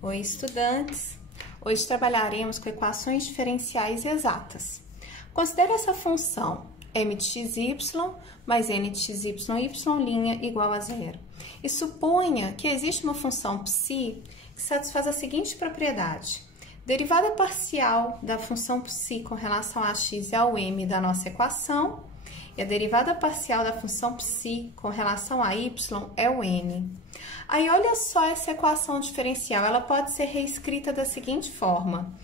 Oi, estudantes! Hoje trabalharemos com equações diferenciais exatas. Considere essa função m de xy mais n de xy y' igual a zero. E suponha que existe uma função psi que satisfaz a seguinte propriedade. Derivada parcial da função psi com relação a x é o m da nossa equação e a derivada parcial da função psi com relação a y é o n. Aí, olha só essa equação diferencial, ela pode ser reescrita da seguinte forma.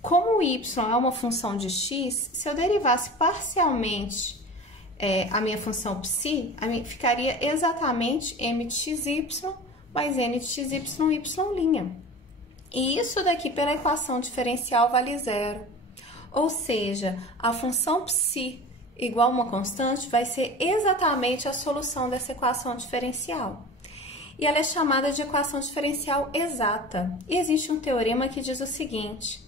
Como o y é uma função de x, se eu derivasse parcialmente a minha função psi, ficaria exatamente m de xy mais n de xy y'. E isso daqui pela equação diferencial vale zero. Ou seja, a função psi igual a uma constante vai ser exatamente a solução dessa equação diferencial. E ela é chamada de equação diferencial exata. E existe um teorema que diz o seguinte,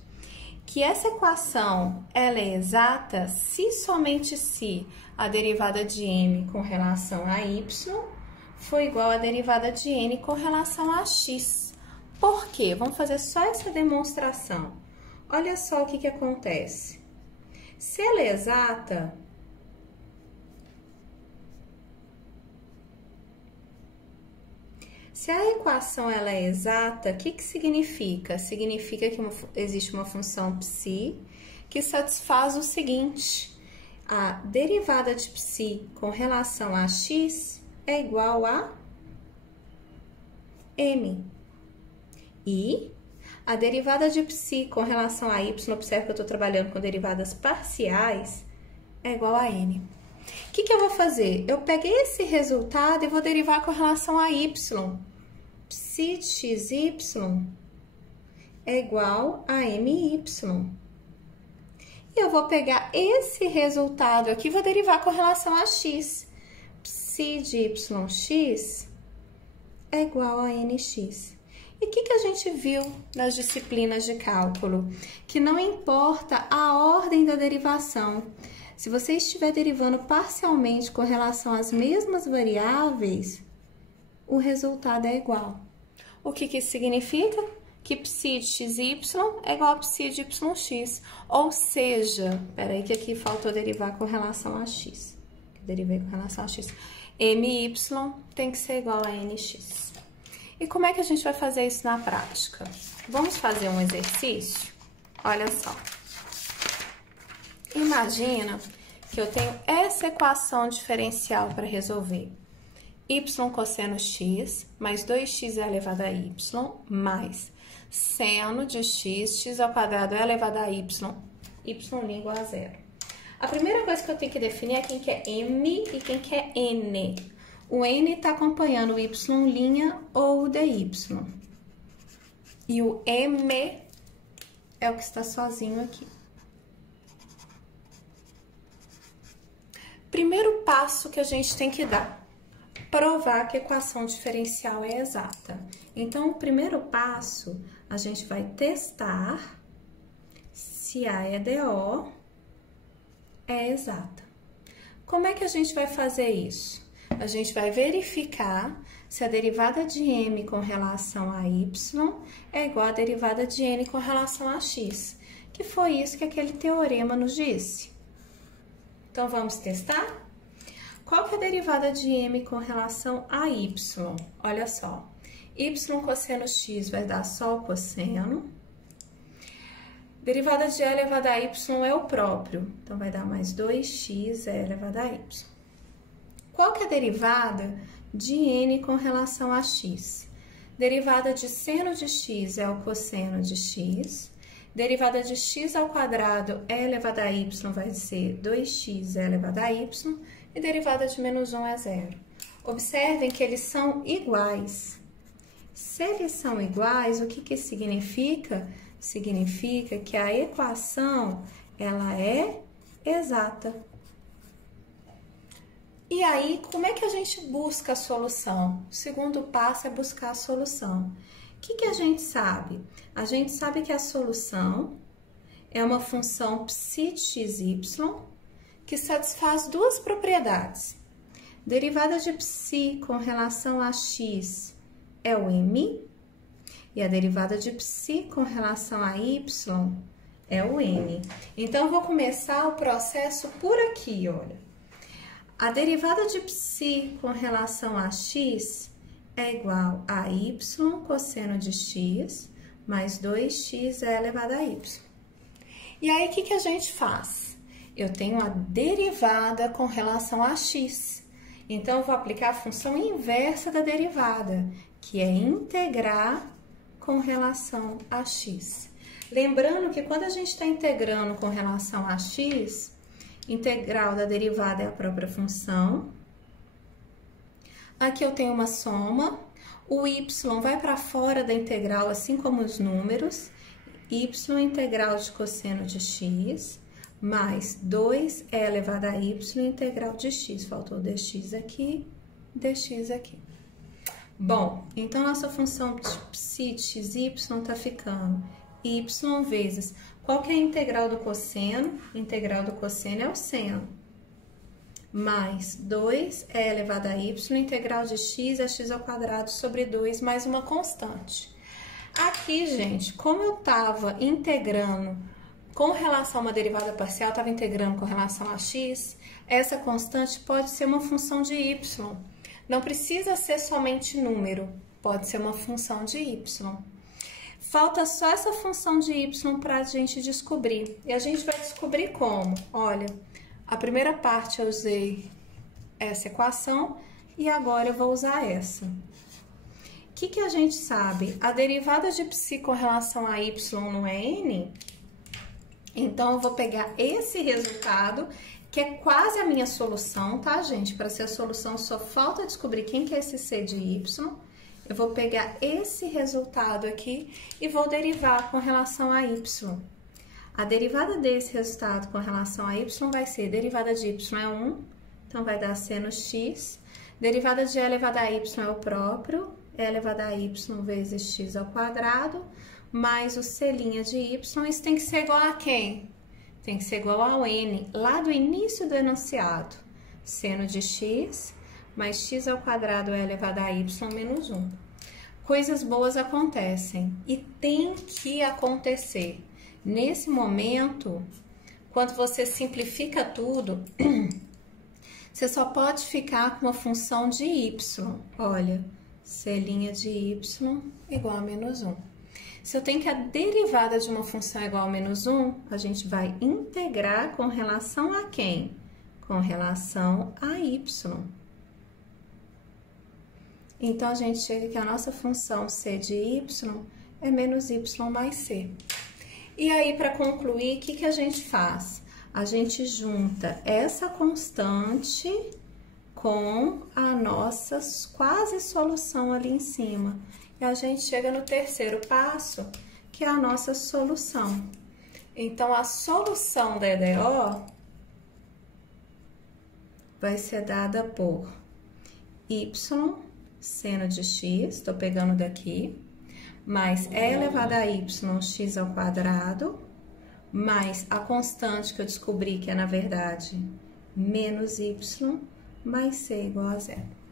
que essa equação ela é exata se somente se a derivada de m com relação a y for igual à derivada de n com relação a x. Por quê? Vamos fazer só essa demonstração. Olha só o que acontece. Se ela é exata, se a equação ela é exata, o que significa? Significa que existe uma função psi que satisfaz o seguinte, a derivada de psi com relação a x é igual a m. E a derivada de psi com relação a y, observe que eu estou trabalhando com derivadas parciais, é igual a n. O que eu vou fazer? Eu peguei esse resultado e vou derivar com relação a y. Psi de xy é igual a my. E eu vou pegar esse resultado aqui e vou derivar com relação a x. Psi de yx é igual a nx. E o que a gente viu nas disciplinas de cálculo? Que não importa a ordem da derivação. Se você estiver derivando parcialmente com relação às mesmas variáveis, o resultado é igual. O que isso significa? Que psi de xy é igual a psi de yx. Ou seja, peraí que aqui faltou derivar com relação a x. Derivei com relação a x. My tem que ser igual a nx. E como é que a gente vai fazer isso na prática? Vamos fazer um exercício? Olha só. Imagina que eu tenho essa equação diferencial para resolver. Y cosseno x mais 2x elevado a y mais seno de x, x ao quadrado elevado a y, y' igual a zero. A primeira coisa que eu tenho que definir é quem que é m e quem que é n. O n está acompanhando o y' ou o dy. E o m é o que está sozinho aqui. Primeiro passo que a gente tem que dar, provar que a equação diferencial é exata. Então, o primeiro passo, a gente vai testar se a EDO é exata. Como é que a gente vai fazer isso? A gente vai verificar se a derivada de m com relação a y é igual à derivada de n com relação a x, que foi isso que aquele teorema nos disse. Então, vamos testar? Qual que é a derivada de m com relação a y? Olha só, y cosseno x vai dar só o cosseno. Derivada de e elevado a y é o próprio, então vai dar mais 2x e elevado a y. Qual que é a derivada de n com relação a x? Derivada de seno de x é o cosseno de x. Derivada de x ao quadrado e elevado a y vai ser 2x e elevado a y. E derivada de menos 1 é zero. Observem que eles são iguais. Se eles são iguais, o que isso significa? Significa que a equação, ela é exata. E aí, como é que a gente busca a solução? O segundo passo é buscar a solução. O que a gente sabe? A gente sabe que a solução é uma função psi de xy que satisfaz duas propriedades. Derivada de psi com relação a x é o m, e a derivada de psi com relação a y é o n. Então, eu vou começar o processo por aqui, olha. A derivada de psi com relação a x é igual a y cosseno de x mais 2x elevado a y. E aí, o que a gente faz? Eu tenho a derivada com relação a x. Então, eu vou aplicar a função inversa da derivada, que é integrar com relação a x. Lembrando que quando a gente está integrando com relação a x, integral da derivada é a própria função. Aqui eu tenho uma soma, o y vai para fora da integral, assim como os números, y integral de cosseno de x, mais 2 elevado a y integral de x. Faltou dx aqui, dx aqui. Bom, então nossa função de psi de xy está ficando y vezes, qual que é a integral do cosseno? Integral do cosseno é o seno. Mais 2 é elevado a y, integral de x é x ao quadrado sobre 2, mais uma constante. Aqui, gente, como eu estava integrando com relação a uma derivada parcial, estava integrando com relação a x, essa constante pode ser uma função de y. Não precisa ser somente número, pode ser uma função de y. Falta só essa função de y para a gente descobrir. E a gente vai descobrir como? Olha, a primeira parte eu usei essa equação e agora eu vou usar essa. O que a gente sabe? A derivada de psi com relação a y não é n? Então, eu vou pegar esse resultado, que é quase a minha solução, tá, gente? Para ser a solução, só falta descobrir quem que é esse c de y. Eu vou pegar esse resultado aqui e vou derivar com relação a y. A derivada desse resultado com relação a y vai ser, derivada de y é 1, então vai dar seno x. Derivada de e elevado a y é o próprio, e elevado a y vezes x ao quadrado, mais o c' de y, isso tem que ser igual a quem? Tem que ser igual ao n, lá do início do enunciado. Seno de x mais x ao quadrado é elevado a y menos 1. Coisas boas acontecem e tem que acontecer. Nesse momento, quando você simplifica tudo, você só pode ficar com uma função de y. Olha, c' de y igual a menos 1. Se eu tenho que a derivada de uma função é igual a menos 1, a gente vai integrar com relação a quem? Com relação a y. Então, a gente chega que a nossa função c de y é menos y mais c. E aí, para concluir, o que a gente faz? A gente junta essa constante com a nossa quase solução ali em cima. E a gente chega no terceiro passo, que é a nossa solução. Então, a solução da EDO vai ser dada por y seno de x, estou pegando daqui, mais e elevado a y x ao quadrado, mais a constante que eu descobri que é, na verdade, menos y, mais c igual a zero.